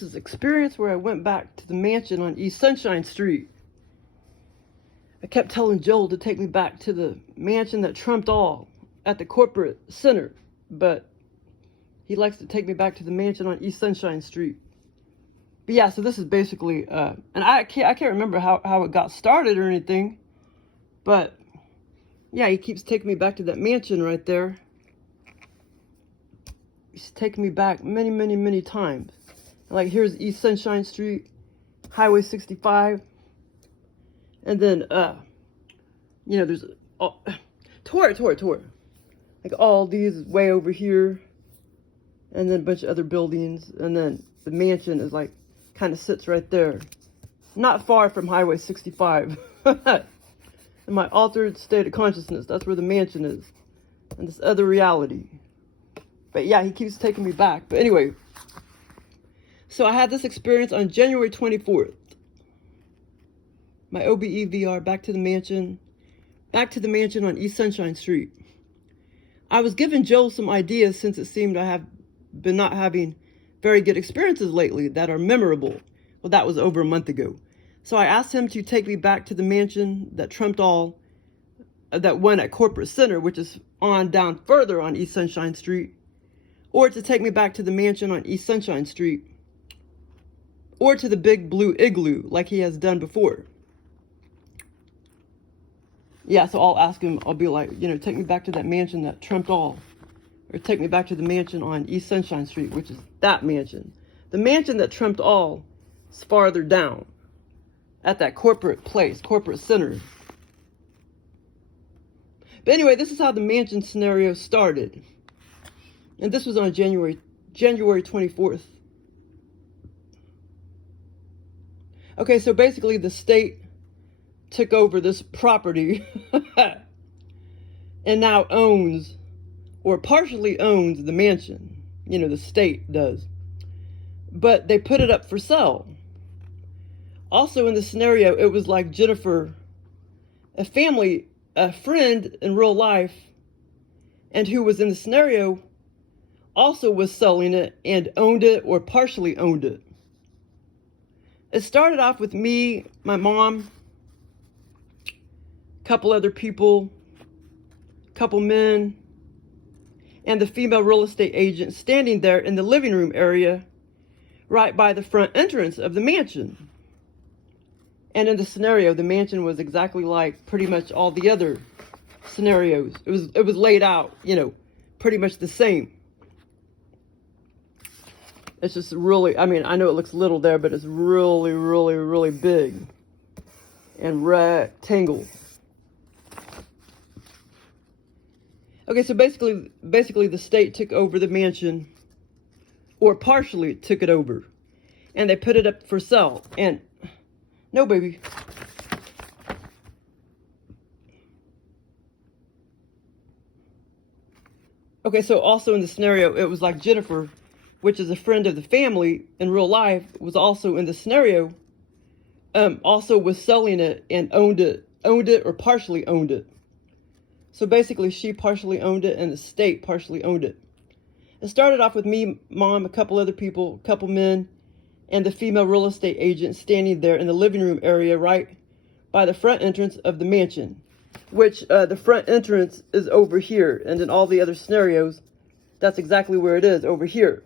this experience where I went back to the mansion on E.Sunshine Street. I kept telling Joel to take me back to the mansion that trumped all at the corporate center, but he likes to take me back to the mansion on E.Sunshine Street. But yeah, so this is basically, and I can't remember how it got started or anything, but yeah, he keeps taking me back to that mansion right there. He's taken me back many, many, many times. Like, here's E.Sunshine Street, Highway 65, and then, you know, there's tour. Like, all these way over here, and then a bunch of other buildings, and then the mansion is like, kind of sits right there. Not far from Highway 65. In my altered state of consciousness, that's where the mansion is. And this other reality. But yeah, he keeps taking me back. But anyway, so I had this experience on January 24th. My OBE VR back to the mansion on E.Sunshine Street. I was giving Joel some ideas since it seemed I have been not having very good experiences lately that are memorable. Well, that was over a month ago. So I asked him to take me back to the mansion that trumped all, that one at Corporate Center, which is on down further on E.Sunshine Street, or to take me back to the mansion on E.Sunshine Street, or to the big blue igloo like he has done before. Yeah, so I'll ask him, I'll be like, you know, take me back to that mansion that trumped all, or take me back to the mansion on E.Sunshine Street, which is that mansion. The mansion that trumped all is farther down at that corporate place, corporate center. But anyway, this is how the mansion scenario started. And this was on January 24th. Okay, so basically the state took over this property and now owns, or partially owns, the mansion. You know, the state does. But they put it up for sale. Also in the scenario, it was like Jennifer, a friend in real life, and who was in the scenario, also was selling it and owned it or partially owned it. It started off with me, my mom, a couple other people, couple men, and the female real estate agent standing there in the living room area right by the front entrance of the mansion. And in the scenario, the mansion was exactly like pretty much all the other scenarios. It was laid out, you know, pretty much the same. It's just really, I mean, I know it looks little there, but it's really, really, really big and rectangle. Okay, so basically the state took over the mansion, or partially took it over, and they put it up for sale. And no, baby. Okay, so also in the scenario, it was like Jennifer, which is a friend of the family in real life, was also in the scenario, also was selling it and owned it or partially owned it. So basically she partially owned it and the state partially owned it. It started off with me, mom, a couple other people, a couple men, and the female real estate agent standing there in the living room area right by the front entrance of the mansion, which the front entrance is over here. And in all the other scenarios, that's exactly where it is, over here.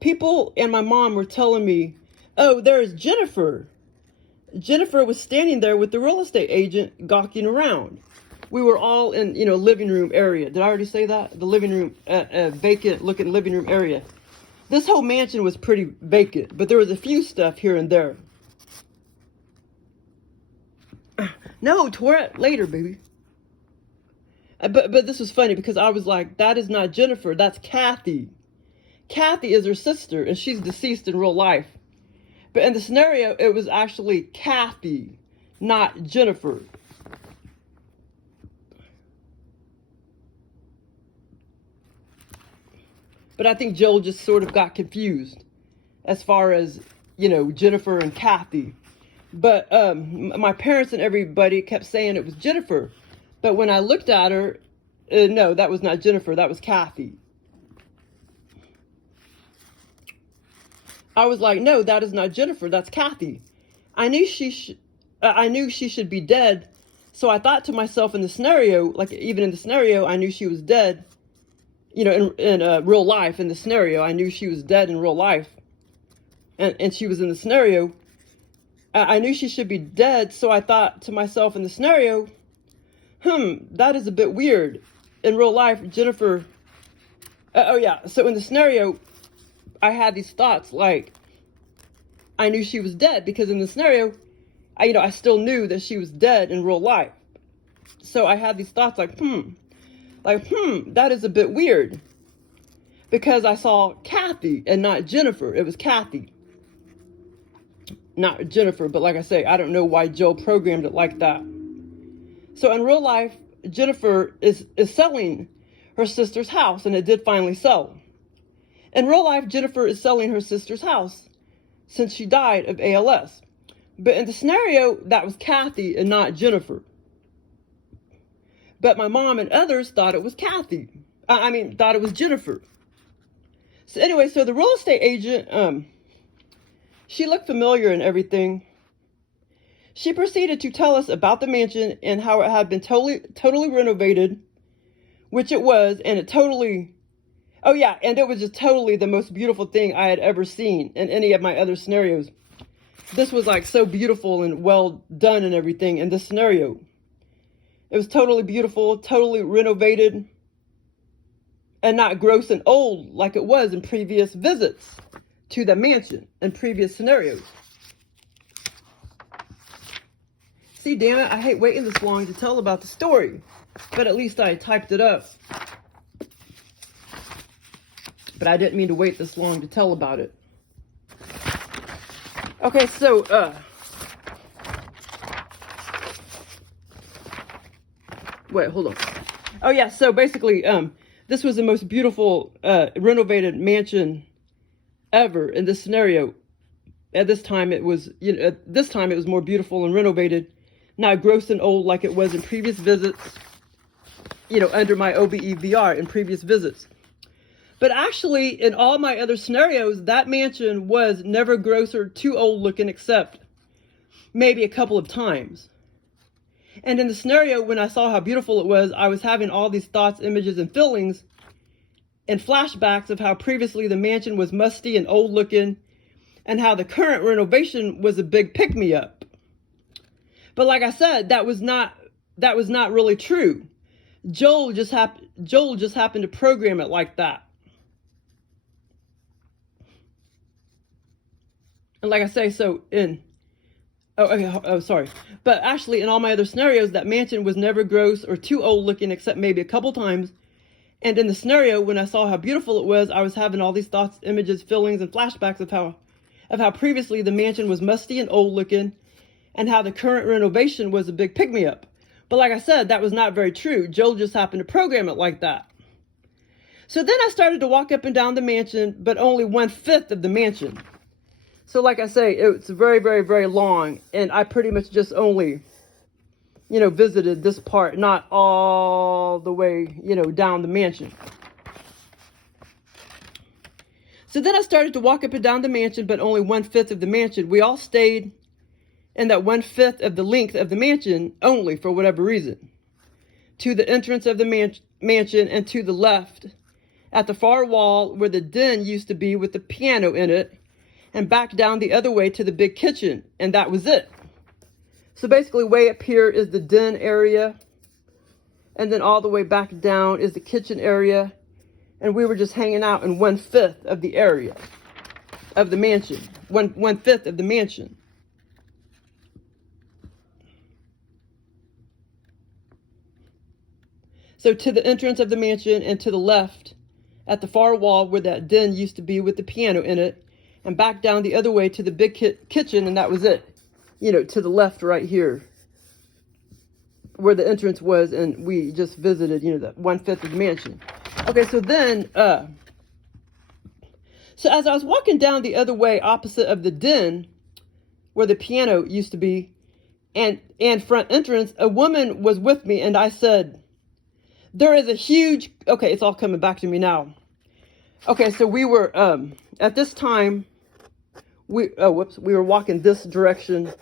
People and my mom were telling me, oh, there's Jennifer. Jennifer was standing there with the real estate agent gawking around. We were all in, you know, living room area. Did I already say that? The living room, vacant looking living room area. This whole mansion was pretty vacant, but there was a few stuff here and there. No, Tourette, later, baby. But this was funny because I was like, that is not Jennifer, that's Kathy. Kathy is her sister, and she's deceased in real life. But in the scenario, it was actually Kathy, not Jennifer. But I think Joel just sort of got confused as far as, you know, Jennifer and Kathy. But my parents and everybody kept saying it was Jennifer. But when I looked at her, no, that was not Jennifer. That was Kathy. I was like, no, that is not Jennifer. That's Kathy. I knew she should be dead. So I thought to myself in the scenario, like even in the scenario, I knew she was dead. You know, in real life, in the scenario, I knew she was dead in real life. And she was in the scenario. I knew she should be dead. So I thought to myself in the scenario, that is a bit weird. In real life, Jennifer, oh yeah. So in the scenario, I had these thoughts like, I knew she was dead because in the scenario, I still knew that she was dead in real life. So I had these thoughts like, that is a bit weird. Because I saw Kathy and not Jennifer. It was Kathy. Not Jennifer, but like I say, I don't know why Joe programmed it like that. So in real life, Jennifer is selling her sister's house, and it did finally sell. In real life, Jennifer is selling her sister's house since she died of ALS. But in the scenario, that was Kathy and not Jennifer. But my mom and others thought it was Kathy. Thought it was Jennifer. So anyway, so the real estate agent, she looked familiar and everything. She proceeded to tell us about the mansion and how it had been totally renovated, which it was, and it totally, oh yeah, and it was just totally the most beautiful thing I had ever seen in any of my other scenarios. This was like so beautiful and well done and everything in this scenario. It was totally beautiful, totally renovated, and not gross and old like it was in previous visits to the mansion and previous scenarios. See, damn it, I hate waiting this long to tell about the story, but at least I typed it up. But I didn't mean to wait this long to tell about it. Okay, so, wait, hold on. Oh yeah, so basically, this was the most beautiful, renovated mansion ever in this scenario. At this time, it was, this time it was more beautiful and renovated, not gross and old like it was in previous visits, under my OBEVR in previous visits. But actually, in all my other scenarios, that mansion was never gross or too old looking except maybe a couple of times. And in the scenario, when I saw how beautiful it was, I was having all these thoughts, images, and feelings and flashbacks of how previously the mansion was musty and old looking and how the current renovation was a big pick-me-up. But like I said, that was not really true. Joel just happened to program it like that. And like I say, so sorry. But actually, in all my other scenarios, that mansion was never gross or too old looking except maybe a couple times. And in the scenario, when I saw how beautiful it was, I was having all these thoughts, images, feelings, and flashbacks of how previously the mansion was musty and old looking and how the current renovation was a big pick-me-up. But like I said, that was not very true. Joel just happened to program it like that. So then I started to walk up and down the mansion, but only 1/5 of the mansion. So like I say, it's very, very, very long, and I pretty much just only, visited this part, not all the way, down the mansion. So then I started to walk up and down the mansion, but only 1/5 of the mansion. We all stayed in that 1/5 of the length of the mansion only for whatever reason. To the entrance of the mansion and to the left, at the far wall where the den used to be with the piano in it, and back down the other way to the big kitchen, and that was it. So basically, way up here is the den area, and then all the way back down is the kitchen area, and we were just hanging out in 1/5 of the area of the mansion, 1/5 of the mansion. So to the entrance of the mansion and to the left, at the far wall where that den used to be with the piano in it, and back down the other way to the big kitchen, and that was it. To the left right here, where the entrance was, and we just visited, that 1/5 of the mansion. Okay, so then, so as I was walking down the other way opposite of the den, where the piano used to be, and front entrance, a woman was with me, and I said, There is a huge, okay, it's all coming back to me now. Okay, so we were, at this time, we were walking this direction.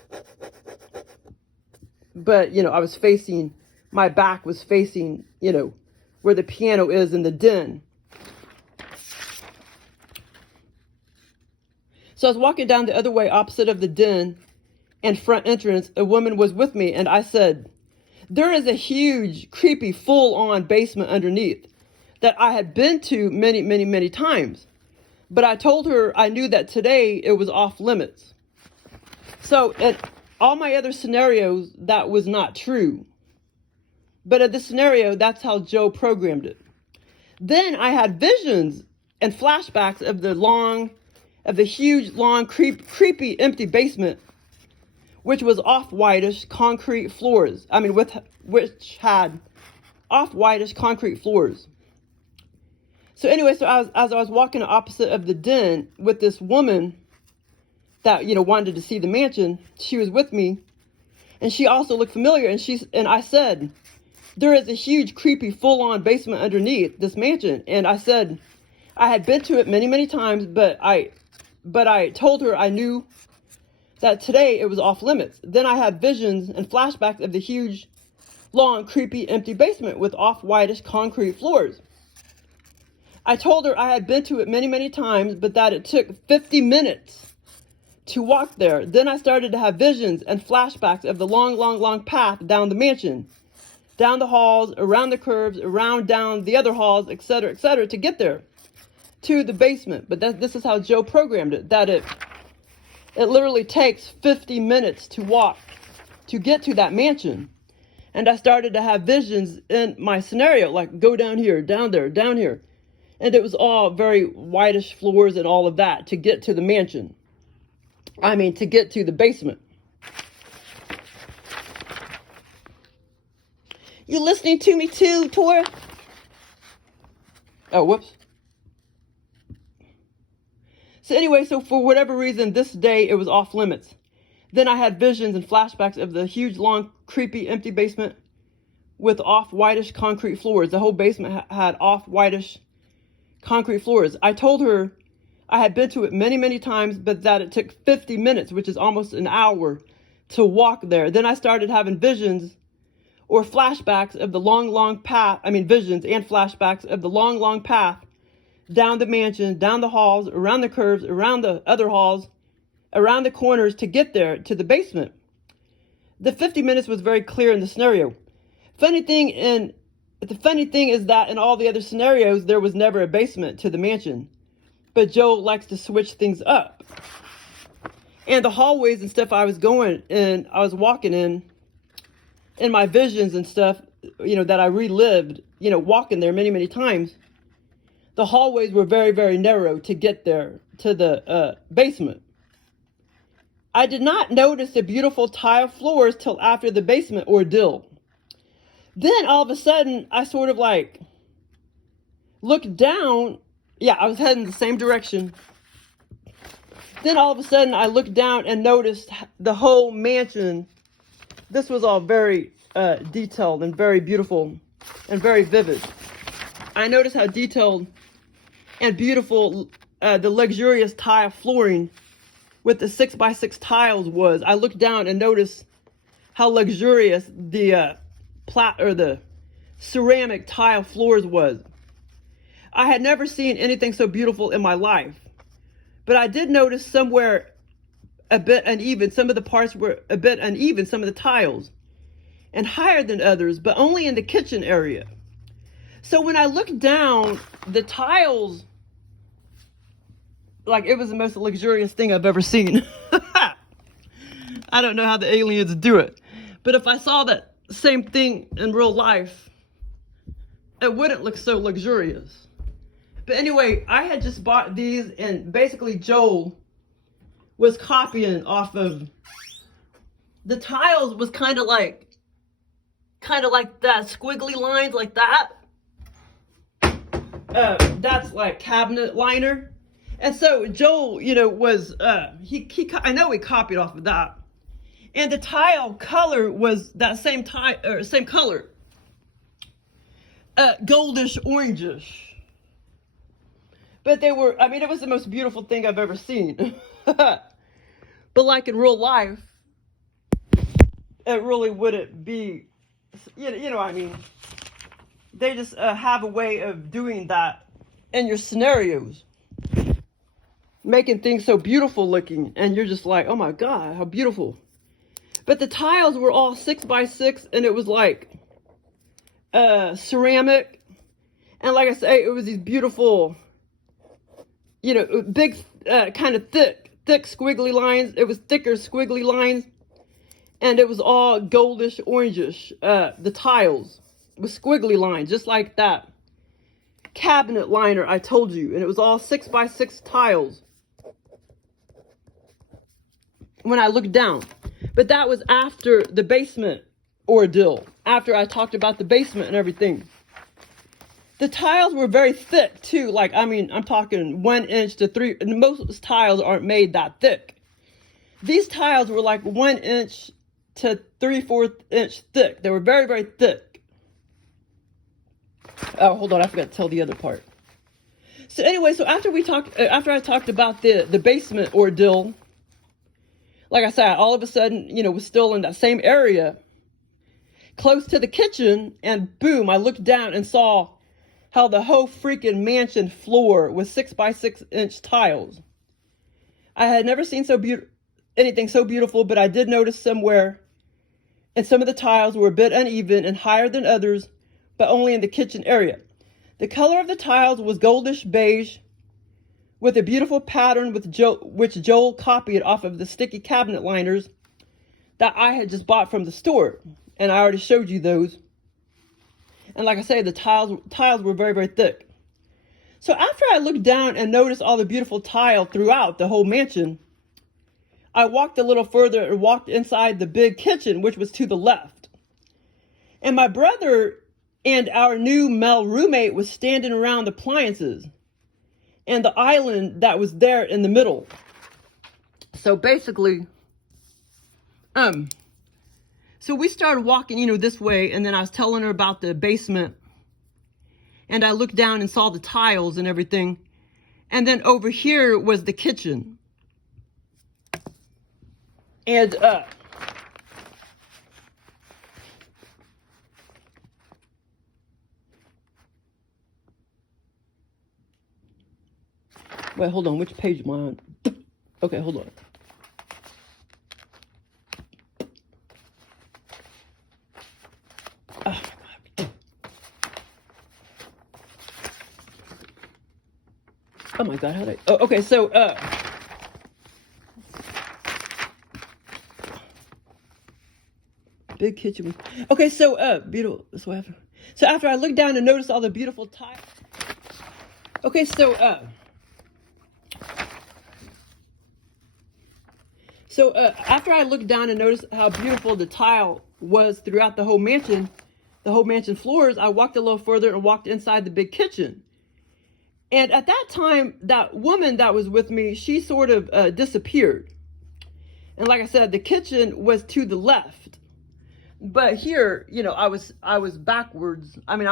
But, you know, I was facing, my back was facing, you know, where the piano is in the den. So I was walking down the other way, opposite of the den and front entrance. A woman was with me, and I said, there is a huge, creepy, full-on basement underneath that I had been to many, many, many times. But I told her I knew that today it was off limits. So in all my other scenarios, that was not true. But in this scenario, that's how Joe programmed it. Then I had visions and flashbacks of the huge, long, creepy, empty basement, which was off-whitish concrete floors. I mean, which had off-whitish concrete floors. So anyway, so as I was walking opposite of the den with this woman that, you know, wanted to see the mansion, she was with me, and she also looked familiar. And I said, there is a huge, creepy, full-on basement underneath this mansion. And I said, I had been to it many, many times, but I told her I knew that today it was off limits. Then I had visions and flashbacks of the huge, long, creepy, empty basement with off-whitish concrete floors. I told her I had been to it many, many times, but that it took 50 minutes to walk there. Then I started to have visions and flashbacks of the long, long, long path down the mansion, down the halls, around the curves, around, down the other halls, etc., to get there, to the basement. But this is how Joe programmed it, that it literally takes 50 minutes to walk to get to that mansion. And I started to have visions in my scenario, like go down here, down there, down here. And it was all very whitish floors and all of that to get to the mansion. I mean, to get to the basement. You listening to me too, Tora? Oh, whoops. So anyway, so for whatever reason, this day it was off limits. Then I had visions and flashbacks of the huge, long, creepy, empty basement with off-whitish concrete floors. The whole basement had off-whitish concrete floors. I told her I had been to it many, many times, but that it took 50 minutes, which is almost an hour, to walk there. Then I started having visions or flashbacks of the long, long path. I mean, visions and flashbacks of the long, long path down the mansion, down the halls, around the curves, around the other halls, around the corners to get there to the basement. The 50 minutes was very clear in the scenario. The funny thing is that in all the other scenarios, there was never a basement to the mansion. But Joe likes to switch things up. And the hallways and stuff I was walking in my visions and stuff, you know, that I relived, you know, walking there many, many times, the hallways were very, very narrow to get there to the basement. I did not notice the beautiful tile floors till after the basement ordeal. Then all of a sudden, I sort of like looked down. Yeah, I was heading the same direction. Then all of a sudden, I looked down and noticed the whole mansion. This was all very detailed and very beautiful and very vivid. I noticed how detailed and beautiful the luxurious tile flooring with the 6x6 tiles was. I looked down and noticed how luxurious the the ceramic tile floors was. I had never seen anything so beautiful in my life, but I did notice somewhere a bit uneven. Some of the parts were a bit uneven, some of the tiles, and higher than others, but only in the kitchen area. So when I looked down, the tiles, like it was the most luxurious thing I've ever seen. I don't know how the aliens do it, but if I saw that same thing in real life, it wouldn't look so luxurious. But anyway, I had just bought these, and basically Joel was copying off of the tiles. Was kind of like that squiggly lines like that. That's like cabinet liner. And so Joel, you know, was I know he copied off of that. And the tile color was that same color. goldish orangish. But they were, I mean, it was the most beautiful thing I've ever seen. But like in real life, it really wouldn't be, you know what I mean? They just have a way of doing that in your scenarios. Making things so beautiful looking. And you're just like, oh my God, how beautiful. But the tiles were all 6x6 and it was like ceramic. And like I say, it was these beautiful, you know, big, kind of thick squiggly lines. It was thicker squiggly lines. And it was all goldish, orangish. The tiles with squiggly lines, just like that cabinet liner I told you. And it was all 6x6 tiles when I looked down. But that was after the basement ordeal. After I talked about the basement and everything. The tiles were very thick too. Like, I mean, I'm talking 1 inch to 3. Most tiles aren't made that thick. These tiles were like 1 inch to 3/4 inch thick. They were very, very thick. Oh, hold on. I forgot to tell the other part. So anyway, so after I talked about the basement ordeal, like I said, all of a sudden, you know, was still in that same area, close to the kitchen, and boom, I looked down and saw how the whole freaking mansion floor was 6x6 inch tiles. I had never seen anything so beautiful, but I did notice somewhere, and some of the tiles were a bit uneven and higher than others, but only in the kitchen area. The color of the tiles was goldish beige, with a beautiful pattern which Joel copied off of the sticky cabinet liners that I had just bought from the store. And I already showed you those. And like I say, the tiles were very, very thick. So after I looked down and noticed all the beautiful tile throughout the whole mansion, I walked a little further and walked inside the big kitchen, which was to the left. And my brother and our new male roommate was standing around the appliances and the island that was there in the middle. So basically, so we started walking, you know, this way, and then I was telling her about the basement, and I looked down and saw the tiles and everything, and then over here was the kitchen. And, wait, hold on, which page am I on? Okay, hold on. Oh my God, how did I? Oh, okay, so, big kitchen. Okay, so, beautiful. So after I looked down and noticed all the beautiful tiles. Okay, so, after I looked down and noticed how beautiful the tile was throughout the whole mansion floors, I walked a little further and walked inside the big kitchen. And at that time, that woman that was with me, she sort of disappeared. And like I said, the kitchen was to the left. But here, you know, I was backwards. I mean,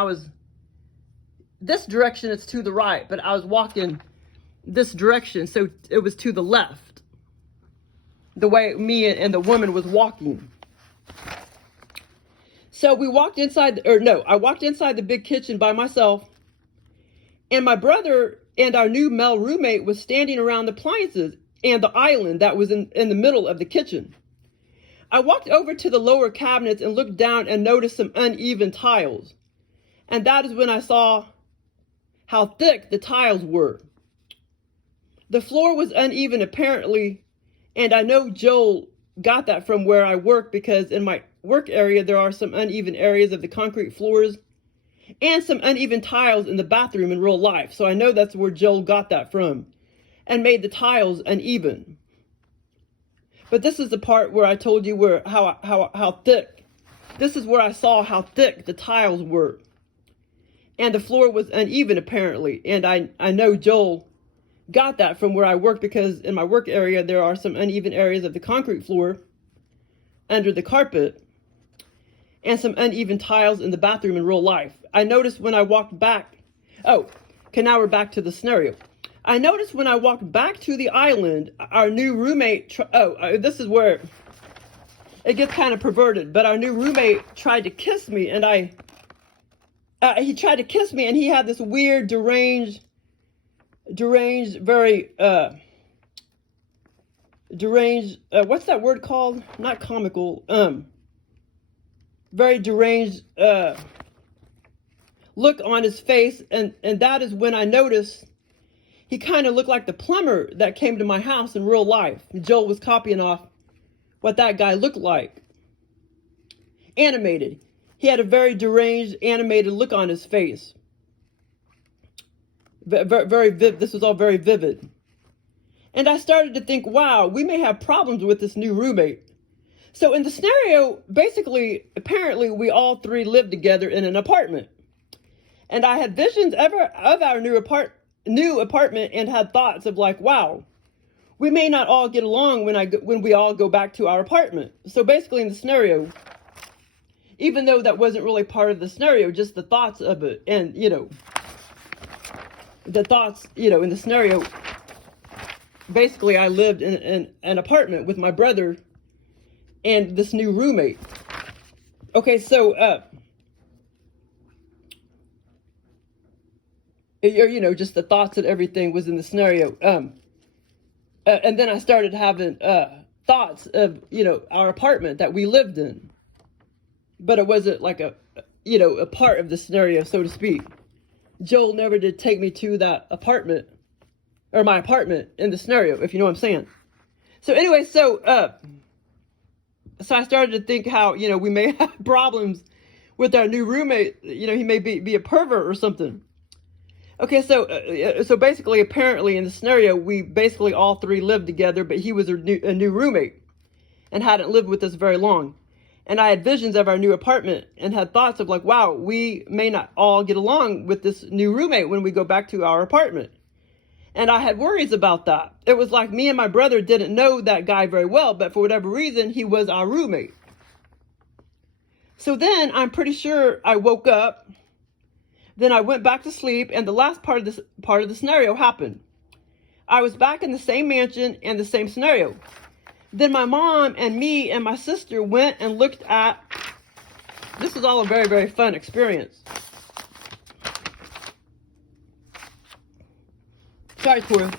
this direction, it's to the right, but I was walking this direction, so it was to the left. The way me and the woman was walking. So we walked inside, I walked inside the big kitchen by myself. And my brother and our new male roommate was standing around the appliances and the island that was in the middle of the kitchen. I walked over to the lower cabinets and looked down and noticed some uneven tiles. And that is when I saw how thick the tiles were. The floor was uneven apparently, and I know Joel got that from where I work because in my work area there are some uneven areas of the concrete floors and some uneven tiles in the bathroom in real life. So I know that's where Joel got that from and made the tiles uneven. But this is the part where I told you how thick. This is where I saw how thick the tiles were. And the floor was uneven apparently. And I know Joel got that from where I work because in my work area there are some uneven areas of the concrete floor under the carpet and some uneven tiles in the bathroom in real life. I noticed when I walked back. Oh, okay, now we're back to the scenario. I noticed when I walked back to the island, our new roommate, this is where it gets kind of perverted, but our new roommate tried to kiss me, and he tried to kiss me, and he had this weird, deranged, very, what's that word called? Not comical, very deranged, look on his face, and that is when I noticed he kind of looked like the plumber that came to my house in real life. Joel was copying off what that guy looked like. Animated. He had a very deranged, animated look on his face. Very vivid. This was all very vivid. And I started to think, wow, we may have problems with this new roommate. So in the scenario, basically, apparently, we all three lived together in an apartment. And I had visions of our new apartment and had thoughts of like, wow, we may not all get along when we all go back to our apartment. So basically in the scenario, even though that wasn't really part of the scenario, just the thoughts of it. And, the thoughts, in the scenario, basically I lived in an apartment with my brother and this new roommate. Okay, so, just the thoughts and everything was in the scenario. And then I started having thoughts of, our apartment that we lived in. But it wasn't like a part of the scenario, so to speak. Joel never did take me to that apartment, or my apartment in the scenario, if you know what I'm saying. So anyway, so I started to think how, we may have problems with our new roommate. He may be a pervert or something. Okay, so basically, apparently, in the scenario, we basically all three lived together, but he was a new roommate and hadn't lived with us very long. And I had visions of our new apartment and had thoughts of like, wow, we may not all get along with this new roommate when we go back to our apartment. And I had worries about that. It was like me and my brother didn't know that guy very well, but for whatever reason, he was our roommate. So then I'm pretty sure I woke up. Then I went back to sleep, and the last part of the scenario happened. I was back in the same mansion and the same scenario. Then my mom and me and my sister went and looked at. This was all a very, very fun experience. Sorry, Cora.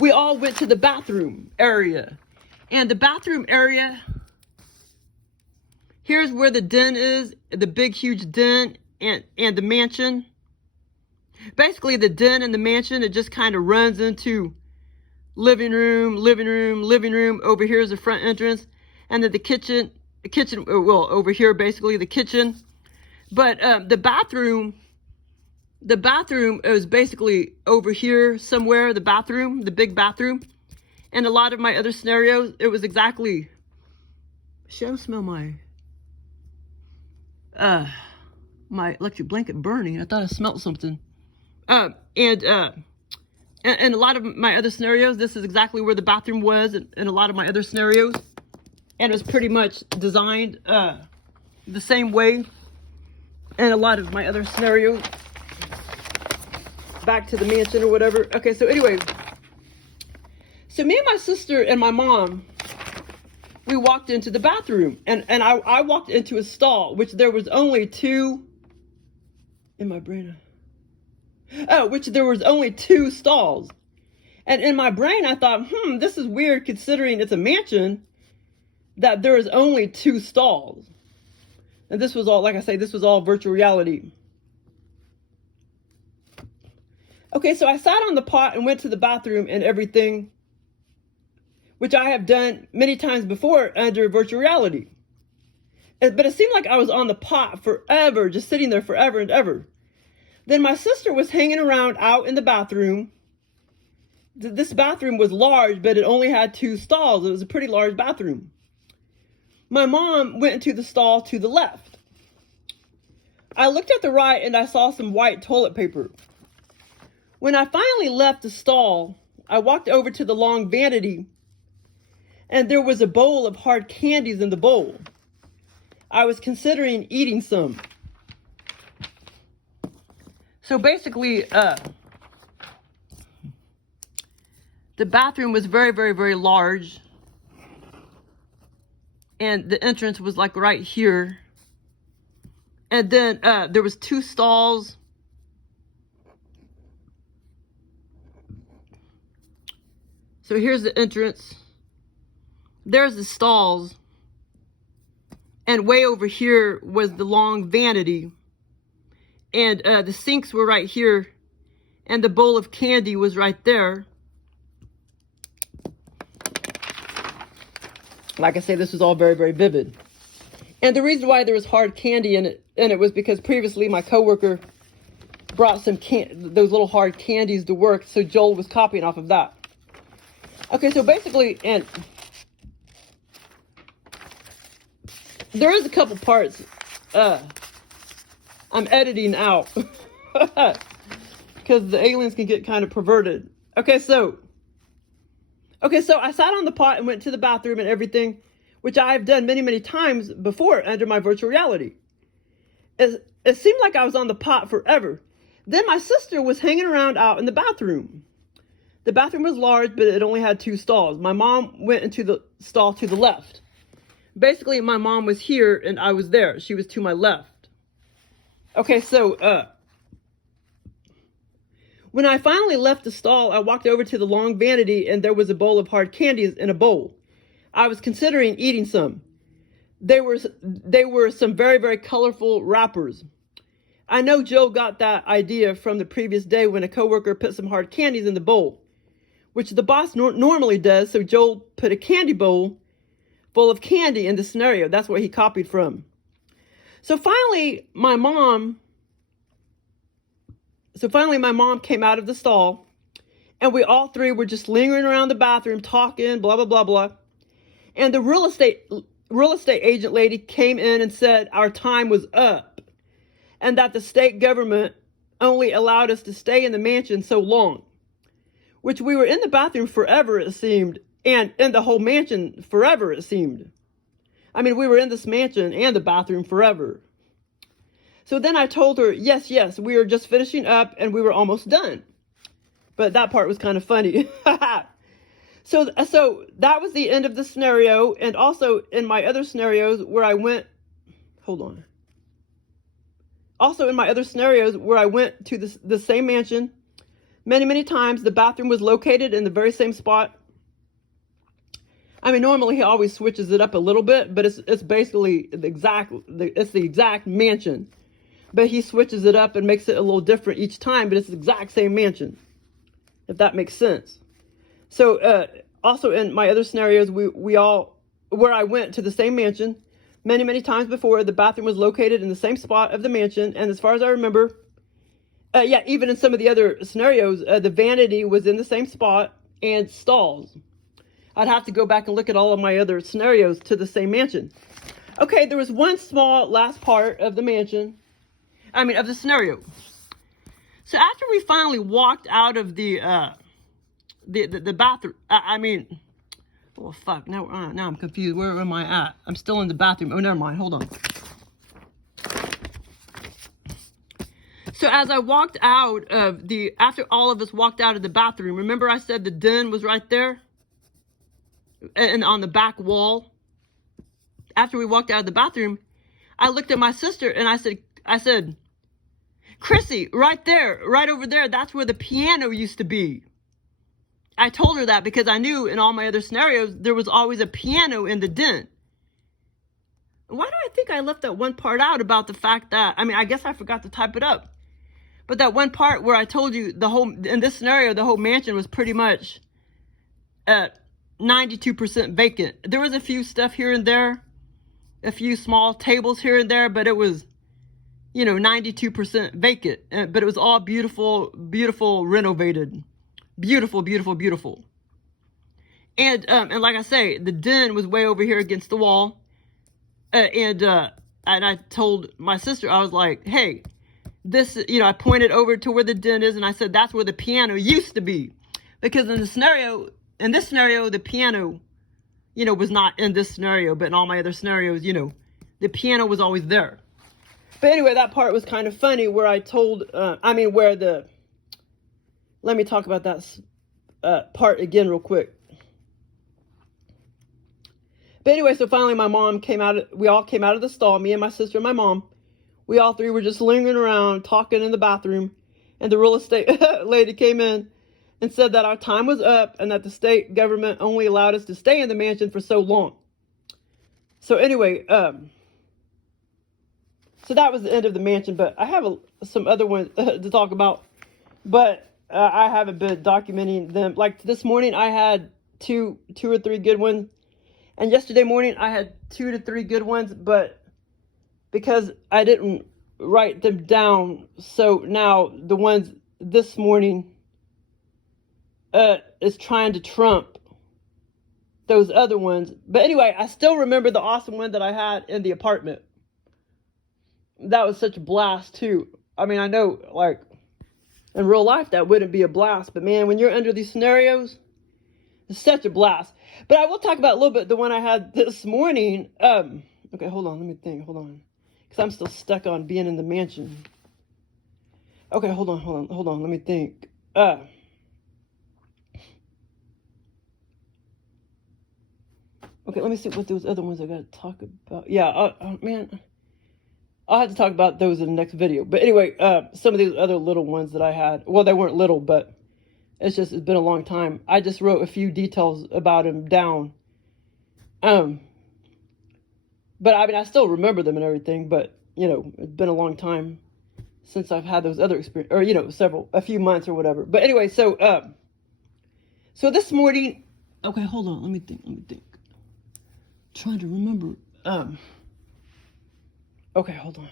We all went to the bathroom area, and the bathroom area. Here's where the den is, the big, huge den. And the mansion, basically the den and the mansion, it just kind of runs into living room. Over here is the front entrance, and then the kitchen, well, over here, basically the kitchen. But the bathroom is basically over here somewhere, the big bathroom. And a lot of my other scenarios, it was exactly, should I smell my electric blanket burning. I thought I smelled something. And a lot of my other scenarios, this is exactly where the bathroom was in a lot of my other scenarios. And it was pretty much designed the same way in a lot of my other scenarios. Back to the mansion or whatever. Okay, so anyway. So me and my sister and my mom, we walked into the bathroom. And I walked into a stall, which there was only two. In my brain. Which there was only two stalls. And in my brain, I thought, this is weird considering it's a mansion that there is only two stalls. And this was all, like I say, this was all virtual reality. Okay, so I sat on the pot and went to the bathroom and everything, which I have done many times before under virtual reality. But it seemed like I was on the pot forever, just sitting there forever and ever. Then my sister was hanging around out in the bathroom. This bathroom was large, but it only had two stalls. It was a pretty large bathroom. My mom went into the stall to the left. I looked at the right and I saw some white toilet paper. When I finally left the stall, I walked over to the long vanity and there was a bowl of hard candies in the bowl. I was considering eating some. So basically, the bathroom was very, very, very large. And the entrance was like right here. And then there was 2 stalls. So here's the entrance. There's the stalls. And way over here was the long vanity. And the sinks were right here. And the bowl of candy was right there. Like I say, this was all very, very vivid. And the reason why there was hard candy in it was because previously my coworker brought some those little hard candies to work. So Joel was copying off of that. Okay, so basically, and there is a couple parts I'm editing out because the aliens can get kind of perverted. Okay, so I sat on the pot and went to the bathroom and everything, which I have done many, many times before under my virtual reality. It seemed like I was on the pot forever. Then my sister was hanging around out in the bathroom. The bathroom was large, but it only had 2 stalls. My mom went into the stall to the left. Basically, my mom was here and I was there. She was to my left. Okay, so when I finally left the stall, I walked over to the long vanity and there was a bowl of hard candies in a bowl. I was considering eating some. They were some very, very colorful wrappers. I know Joe got that idea from the previous day when a coworker put some hard candies in the bowl, which the boss normally does. So Joel put a candy bowl full of candy in the scenario. That's what he copied from. So finally, my mom came out of the stall and we all 3 were just lingering around the bathroom talking, blah, blah, blah, blah. And the real estate agent lady came in and said our time was up and that the state government only allowed us to stay in the mansion so long, which we were in the bathroom forever, it seemed, and in the whole mansion forever, it seemed. I mean, we were in this mansion and the bathroom forever. So then I told her, yes, we were just finishing up and we were almost done. But that part was kind of funny. So that was the end of the scenario. And also in my other scenarios where I went, Also in my other scenarios where I went to the same mansion many, many times, the bathroom was located in the very same spot. I mean, normally he always switches it up a little bit, but it's basically the exact mansion. But he switches it up and makes it a little different each time, but it's the exact same mansion, if that makes sense. So also in my other scenarios, where I went to the same mansion many, many times before, the bathroom was located in the same spot of the mansion. And as far as I remember, even in some of the other scenarios, the vanity was in the same spot and stalls. I'd have to go back and look at all of my other scenarios to the same mansion. Okay, there was one small last part of the mansion. Of the scenario. So after we finally walked out of the bathroom, oh fuck, now I'm confused. Where am I at? I'm still in the bathroom. Oh, never mind. Hold on. So as I walked out of after all of us walked out of the bathroom, remember I said the den was right there? And on the back wall? After we walked out of the bathroom, I looked at my sister and I said, Chrissy, right there, right over there, that's where the piano used to be. I told her that because I knew in all my other scenarios, there was always a piano in the den. Why do I think I left that one part out about the fact that, I guess I forgot to type it up. But that one part where I told you in this scenario, the whole mansion was pretty much 92% vacant. There was a few stuff here and there, a few small tables here and there, but it was, 92% vacant. But it was all beautiful, beautiful, renovated. Beautiful, beautiful, beautiful. And like I say, the den was way over here against the wall. And I told my sister, I was like, hey, this, I pointed over to where the den is, and I said, that's where the piano used to be. Because in this scenario, the piano, was not in this scenario, but in all my other scenarios, the piano was always there. But anyway, that part was kind of funny where I told, let me talk about that part again real quick. But anyway, so finally my mom we all came out of the stall, me and my sister and my mom. We all three were just lingering around, talking in the bathroom. And the real estate lady came in and said that our time was up and that the state government only allowed us to stay in the mansion for so long. So anyway, so that was the end of the mansion. But I have some other ones to talk about. But I haven't been documenting them. Like this morning, I had two or three good ones. And yesterday morning, I had 2 to 3 good ones. But because I didn't write them down, so now the ones this morning is trying to trump those other ones. But anyway, I still remember the awesome one that I had in the apartment. That was such a blast too. I mean, I know like in real life that wouldn't be a blast, but man, when you're under these scenarios, it's such a blast. But I will talk about a little bit the one I had this morning. Okay, hold on, let me think. Hold on. Because I'm still stuck on being in the mansion. Okay, hold on. Let me think. Okay, let me see what those other ones I got to talk about. Yeah, man, I'll have to talk about those in the next video. But anyway, some of these other little ones that I had, well, they weren't little, but it's been a long time. I just wrote a few details about them down. But I mean, I still remember them and everything, but, you know, it's been a long time since I've had those other experiences, or, you know, a few months or whatever. But anyway, so this morning, okay, hold on, let me think. Trying to remember, okay, hold on.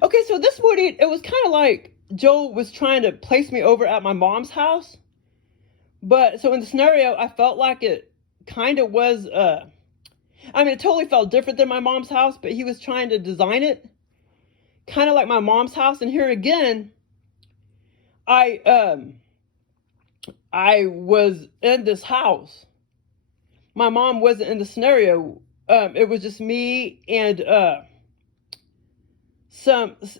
Okay, so this morning, it was kind of like Joel was trying to place me over at my mom's house. But, so in the scenario, I felt like it kind of was, I mean, it totally felt different than my mom's house, but he was trying to design it kind of like my mom's house. And here again, I was in this house. My mom wasn't in the scenario. It was just me and I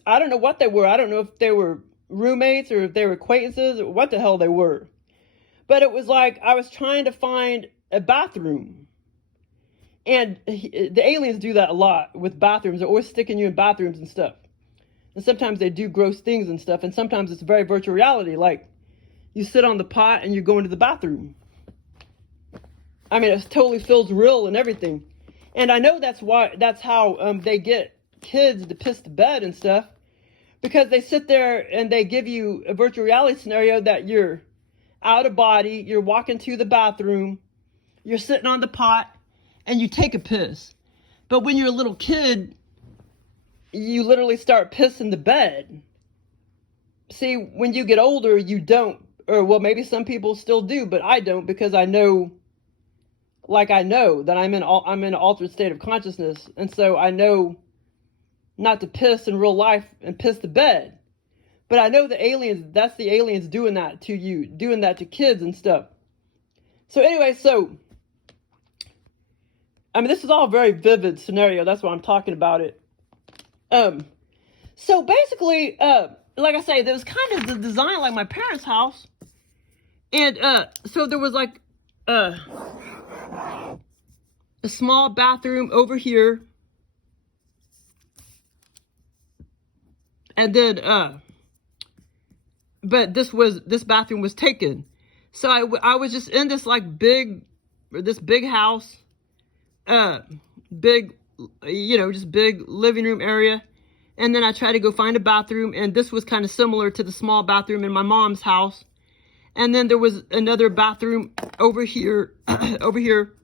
don't know what they were. I don't know if they were roommates or if they were acquaintances or what the hell they were. But it was like I was trying to find a bathroom. And the aliens do that a lot with bathrooms. They're always sticking you in bathrooms and stuff. And sometimes they do gross things and stuff. And sometimes it's very virtual reality. Like you sit on the pot and you go into the bathroom. I mean, it totally feels real and everything. And I know that's how they get kids to piss the bed and stuff. Because they sit there and they give you a virtual reality scenario that you're out of body, you're walking to the bathroom, you're sitting on the pot, and you take a piss. But when you're a little kid, you literally start pissing the bed. See, when you get older, you don't. Or, well, maybe some people still do, but I don't, because I know that I'm in an altered state of consciousness. And so I know not to piss in real life and piss the bed. But I know the aliens, that's the aliens doing that to you, doing that to kids and stuff. So anyway, I mean, this is all a very vivid scenario. That's why I'm talking about it. So basically, like I say, there was kind of the design like my parents' house. And so there was like a small bathroom over here. And then, but this bathroom was taken. So I was just in this like big house, big, you know, just big living room area. And then I tried to go find a bathroom, and this was kind of similar to the small bathroom in my mom's house. And then there was another bathroom over here, over here.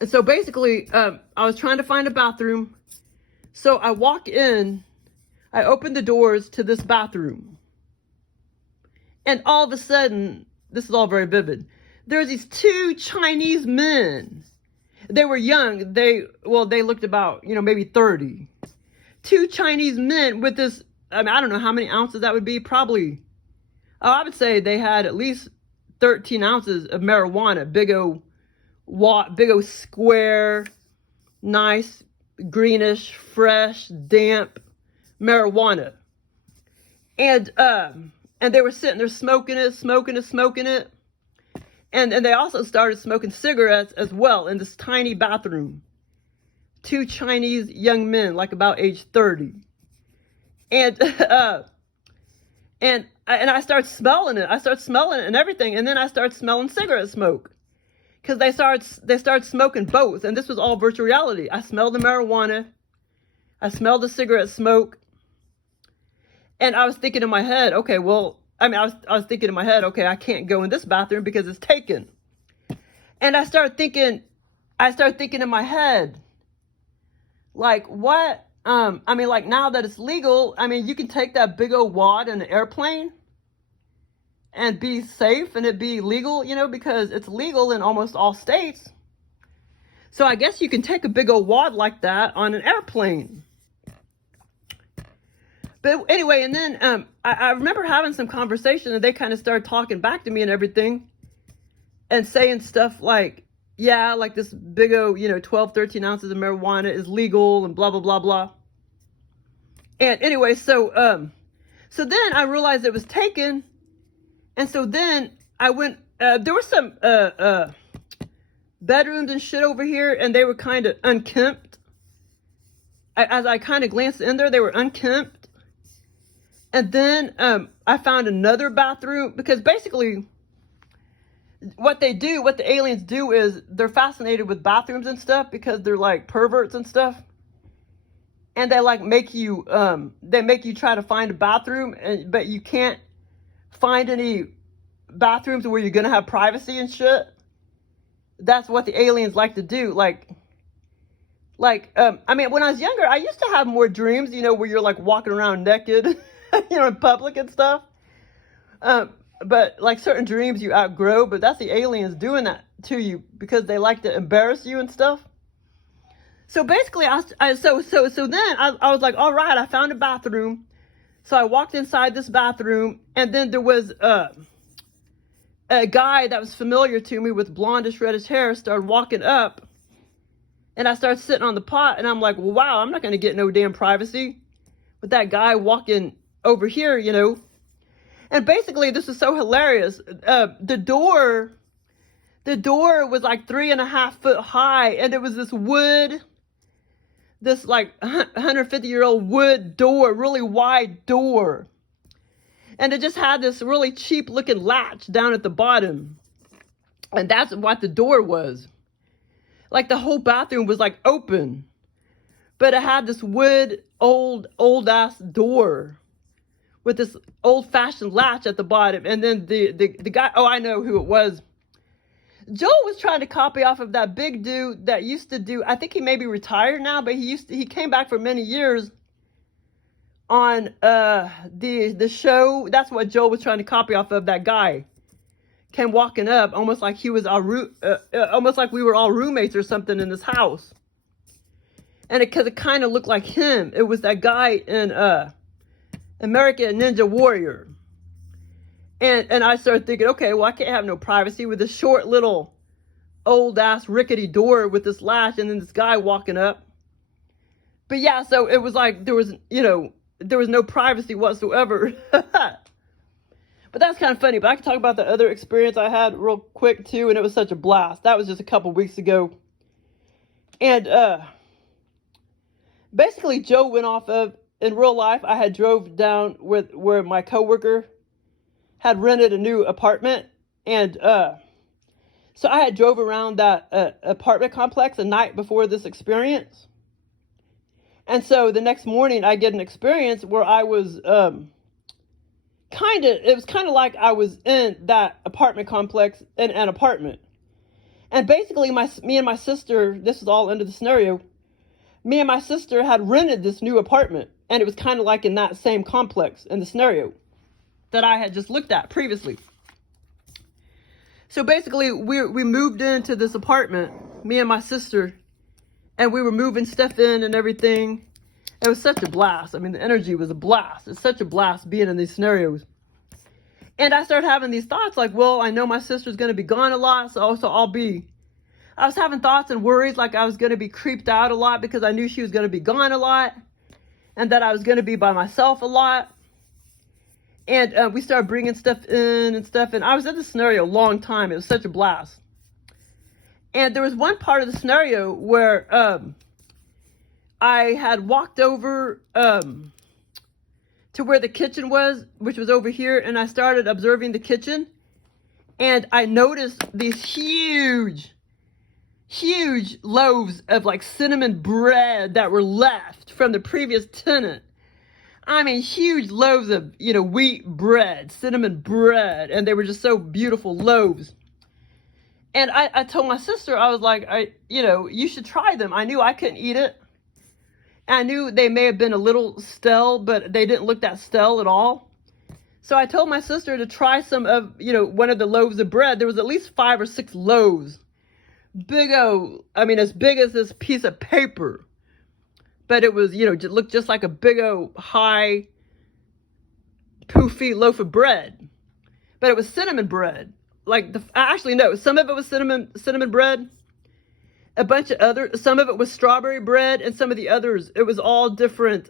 And so basically, I was trying to find a bathroom. So I walk in, I open the doors to this bathroom. And all of a sudden, this is all very vivid. There's these 2 Chinese men. They were young. They looked about, you know, maybe 30. 2 Chinese men with this, I mean, I don't know how many ounces that would be. Probably, I would say they had at least 13 ounces of marijuana. Big old square, nice, greenish, fresh, damp marijuana. And they were sitting there smoking it. And they also started smoking cigarettes as well in this tiny bathroom. 2 Chinese young men, like about age 30. And I started smelling it. I started smelling it and everything. And then I started smelling cigarette smoke. Because they started smoking both. And this was all virtual reality. I smelled the marijuana. I smelled the cigarette smoke. And I was thinking in my head, okay, well, I was thinking in my head, okay, I can't go in this bathroom because it's taken. And I started thinking in my head, like, what? Like, now that it's legal, you can take that big old wad in an airplane and be safe and it be legal, because it's legal in almost all states. So I guess you can take a big old wad like that on an airplane. But anyway, and then I remember having some conversation and they kind of started talking back to me and everything and saying stuff like, yeah, like this big old, 12, 13 ounces of marijuana is legal and blah, blah, blah, blah. And anyway, so then I realized it was taken. And so then I went, there were some bedrooms and shit over here and they were kind of unkempt. As I kind of glanced in there, they were unkempt. And then I found another bathroom because basically what the aliens do is they're fascinated with bathrooms and stuff because they're like perverts and stuff. And they like make you try to find a bathroom, but you can't find any bathrooms where you're going to have privacy and shit. That's what the aliens like to do. Like, when I was younger, I used to have more dreams, where you're like walking around naked. In public and stuff. But like certain dreams you outgrow, but that's the aliens doing that to you because they like to embarrass you and stuff. So basically, then I was like, all right, I found a bathroom. So I walked inside this bathroom and then there was a guy that was familiar to me with blondish reddish hair started walking up and I started sitting on the pot and I'm like, well, wow, I'm not going to get no damn privacy with that guy walking over here, and basically this is so hilarious. The door was like 3.5 foot high, and it was this like 150-year-old wood door, really wide door, and it just had this really cheap looking latch down at the bottom, and that's what the door was. Like the whole bathroom was like open, but it had this wood old ass door with this old-fashioned latch at the bottom. And then the guy, oh, I know who it was. Joel was trying to copy off of that big dude that used to do, I think he may be retired now, but he came back for many years on the show. That's what Joel was trying to copy off of. That guy came walking up almost like he was almost like we were all roommates or something in this house. And because it kind of looked like him. It was that guy in American Ninja Warrior. And I started thinking, okay, well, I can't have no privacy with this short little old ass rickety door with this latch and then this guy walking up. But yeah, so it was like there was no privacy whatsoever. But that's kind of funny. But I can talk about the other experience I had real quick too, and it was such a blast. That was just a couple weeks ago. And basically Joe went off of, in real life, I had drove down with where my coworker had rented a new apartment. And so I had drove around that apartment complex the night before this experience. And so the next morning I get an experience where I was it was kind of like I was in that apartment complex in an apartment. And basically me and my sister, this is all into the scenario, me and my sister had rented this new apartment. And it was kind of like in that same complex in the scenario that I had just looked at previously. So basically we moved into this apartment, me and my sister, and we were moving stuff in and everything. It was such a blast. I mean, the energy was a blast. It's such a blast being in these scenarios. And I started having these thoughts like, well, I know my sister's going to be gone a lot, so I'll be I was having thoughts and worries like I was going to be creeped out a lot because I knew she was going to be gone a lot and that I was going to be by myself a lot. And we started bringing stuff in and stuff. And I was in the scenario a long time. It was such a blast. And there was one part of the scenario where I had walked over to where the kitchen was, which was over here. And I started observing the kitchen. And I noticed these huge loaves of like cinnamon bread that were left from the previous tenant. I mean, huge loaves of, wheat bread, cinnamon bread, and they were just so beautiful loaves. And I told my sister, I was like, you should try them. I knew I couldn't eat it. I knew they may have been a little stale, but they didn't look that stale at all. So I told my sister to try some of, one of the loaves of bread. There was at least 5 or 6 loaves. As big as this piece of paper. But it was, it looked just like a big old high poofy loaf of bread. But it was cinnamon bread. Actually, no, some of it was cinnamon bread. Some of it was strawberry bread, and some of the others, it was all different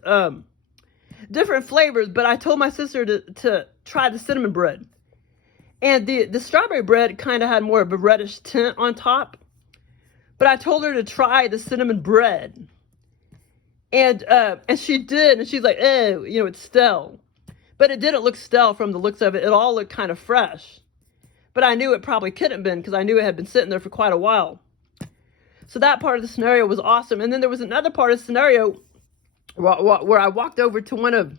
flavors. But I told my sister to try the cinnamon bread. And the strawberry bread kind of had more of a reddish tint on top. But I told her to try the cinnamon bread. And she did, and she's like, it's stale. But it didn't look stale from the looks of it. It all looked kind of fresh. But I knew it probably couldn't have been because I knew it had been sitting there for quite a while. So that part of the scenario was awesome. And then there was another part of the scenario where I walked over to one of,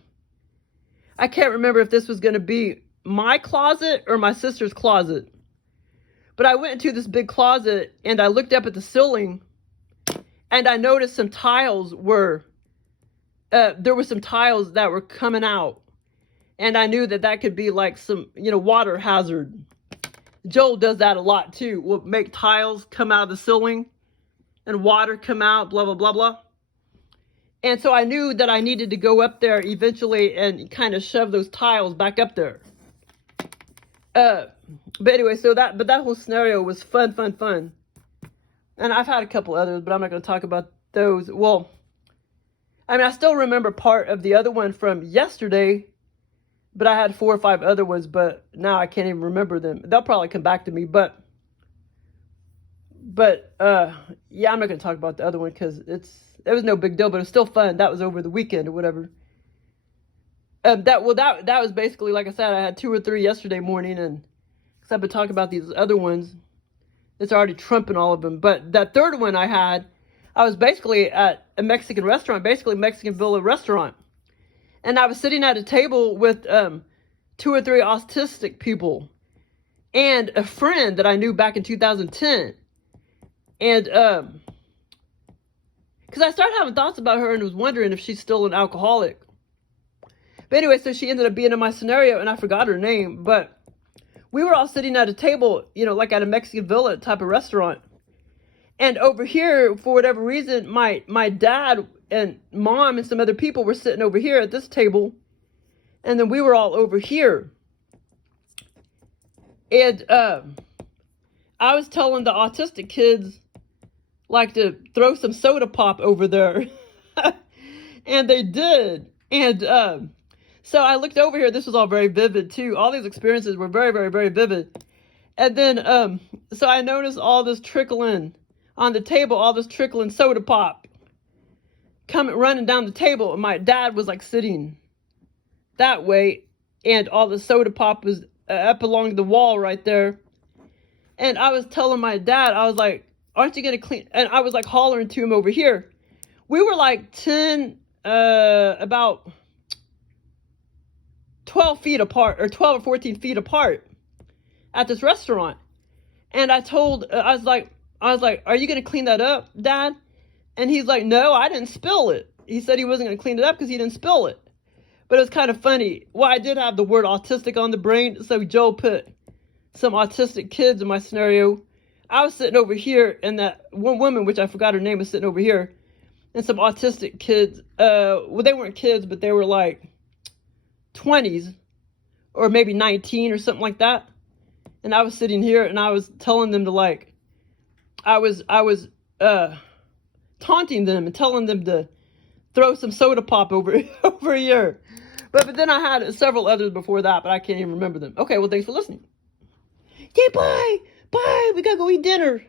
I can't remember if this was going to be my closet or my sister's closet. But I went into this big closet and I looked up at the ceiling. And I noticed some tiles there were some tiles that were coming out. And I knew that could be like some, water hazard. Joel does that a lot too. Will make tiles come out of the ceiling and water come out, blah, blah, blah, blah. And so I knew that I needed to go up there eventually and kind of shove those tiles back up there. But anyway, but that whole scenario was fun. And I've had a couple others, but I'm not going to talk about those. Well, I still remember part of the other one from yesterday, but I had 4 or 5 other ones, but now I can't even remember them. They'll probably come back to me, but yeah, I'm not going to talk about the other one because it was no big deal, but it was still fun. That was over the weekend or whatever. That was basically, like I said, I had 2 or 3 yesterday morning, and because I've been talking about these other ones. It's already trumping all of them. But that third one I was basically at a Mexican restaurant, basically Mexican Villa restaurant. And I was sitting at a table with 2 or 3 autistic people and a friend that I knew back in 2010. And because I started having thoughts about her and was wondering if she's still an alcoholic. But anyway, so she ended up being in my scenario, and I forgot her name, but we were all sitting at a table, like at a Mexican Villa type of restaurant. And over here, for whatever reason, my dad and mom and some other people were sitting over here at this table. And then we were all over here. And I was telling the autistic kids, to throw some soda pop over there. And they did. And so I looked over here. This was all very vivid, too. All these experiences were very, very, very vivid. And then, so I noticed all this trickling on the table, all this trickling soda pop running down the table. And my dad was, sitting that way. And all the soda pop was up along the wall right there. And I was telling my dad, I was like, aren't you going to clean? And I was, hollering to him over here. We were, about 12 feet apart, or 12 or 14 feet apart at this restaurant. And I was like, are you going to clean that up, Dad? And he's like, no, I didn't spill it. He said he wasn't going to clean it up because he didn't spill it. But it was kind of funny. Well, I did have the word autistic on the brain. So Joel put some autistic kids in my scenario. I was sitting over here, and that one woman, which I forgot her name, was sitting over here. And some autistic kids, well, they weren't kids, but they were 20s or maybe 19 or something like that. And I was sitting here and I was telling them to I was taunting them and telling them to throw some soda pop over here. But then I had several others before that, but I can't even remember them. Okay, well, thanks for listening. Okay, bye. Bye. We gotta go eat dinner.